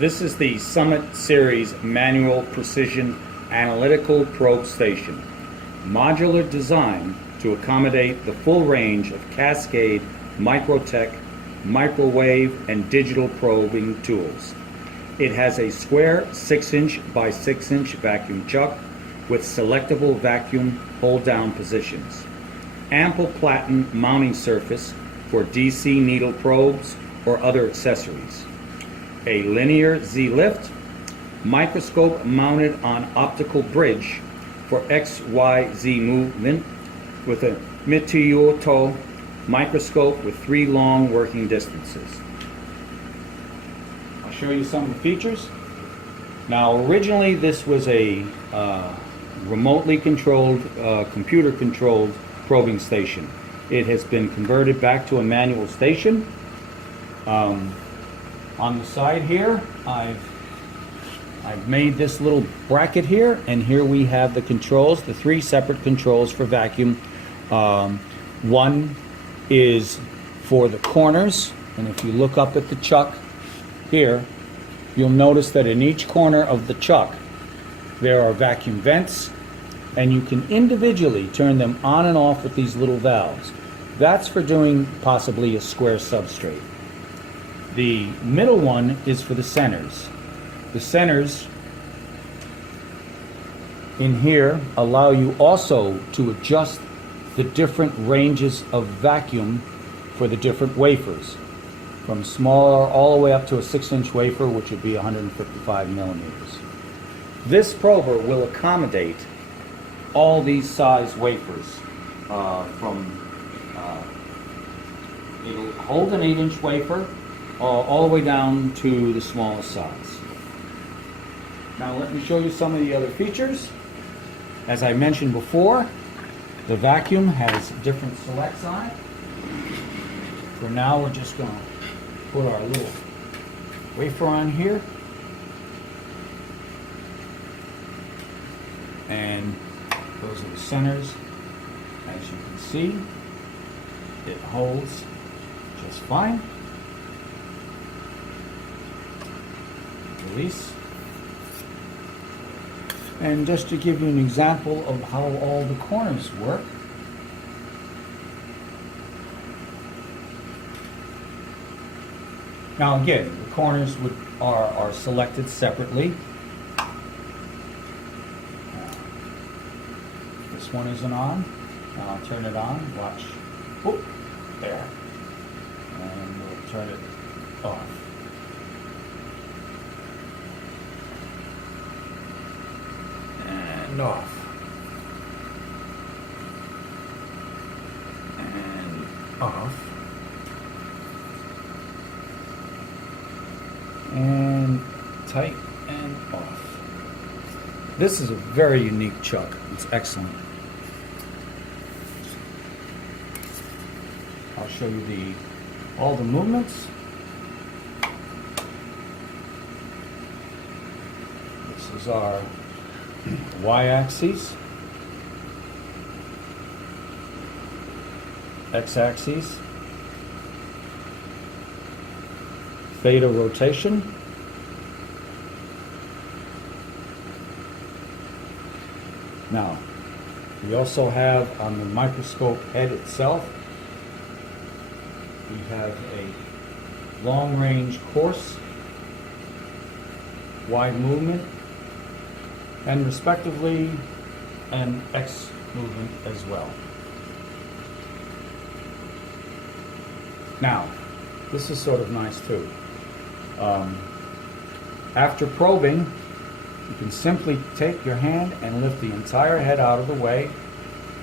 This is the Summit Series Manual Precision Analytical Probe Station. Modular design to accommodate the full range of Cascade Microtech microwave and digital probing tools. It has a square 6-inch by 6-inch vacuum chuck with selectable vacuum hold-down positions. Ample platen mounting surface for DC needle probes or other accessories. A linear Z-lift, microscope mounted on optical bridge for XYZ movement with a Mitutoyo microscope with 3 long working distances. I'll show you some of the features. Now originally this was a remotely controlled, computer controlled probing station. It has been converted back to a manual station. On the side here, I've made this little bracket here, and here we have the controls, the 3 separate controls for vacuum. One is for the corners, and if you look up at the chuck here, you'll notice that in each corner of the chuck there are vacuum vents, and you can individually turn them on and off with these little valves. That's for doing possibly a square substrate. The middle one is for the centers. The centers in here allow you also to adjust the different ranges of vacuum for the different wafers, from smaller all the way up to a 6-inch wafer, which would be 155 millimeters. This prober will accommodate all these size wafers. It'll hold an 8-inch wafer all the way down to the smallest size. Now let me show you some of the other features. As I mentioned before, the vacuum has different selects on it. For now, we're just going to put our little wafer on here. And those are the centers. As you can see, it holds just fine. Release. And just to give you an example of how all the corners work, now again, the corners are selected separately. This one isn't on. Now I'll turn it on. Watch. Whoop, there. And we'll turn it off. And off. And off. And tight and off. This is a very unique chuck. It's excellent. I'll show you all the movements. This is our y-axis, x-axis, theta rotation, now we also have on the microscope head itself, we have a long-range course, wide movement, and respectively an X movement as well. Now, this is sort of nice too. After probing, you can simply take your hand and lift the entire head out of the way,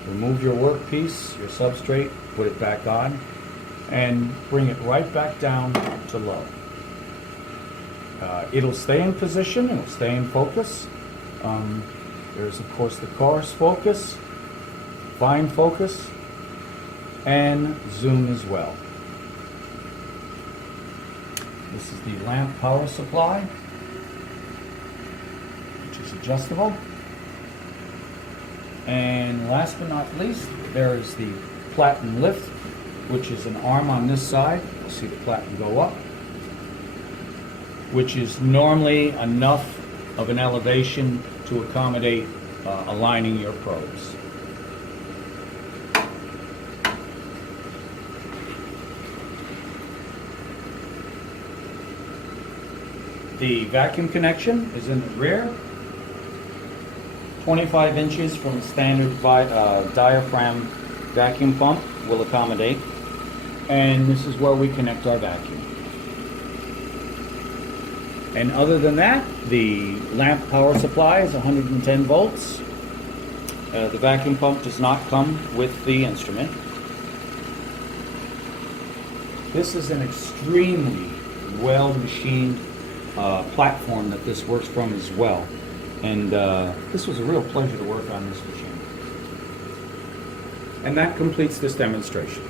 remove your workpiece, your substrate, put it back on, and bring it right back down to low. It'll stay in position, it'll stay in focus. There's of course the coarse focus, fine focus, and zoom as well. This is the lamp power supply, which is adjustable. And last but not least, there is the platen lift, which is an arm on this side. You'll see the platen go up. which is normally enough of an elevation to accommodate aligning your probes. The vacuum connection is in the rear, 25 inches from a standard diaphragm vacuum pump will accommodate, and this is where we connect our vacuum. And other than that, the lamp power supply is 110 volts. The vacuum pump does not come with the instrument. This is an extremely well-machined platform that this works from as well. And this was a real pleasure to work on this machine. And that completes this demonstration.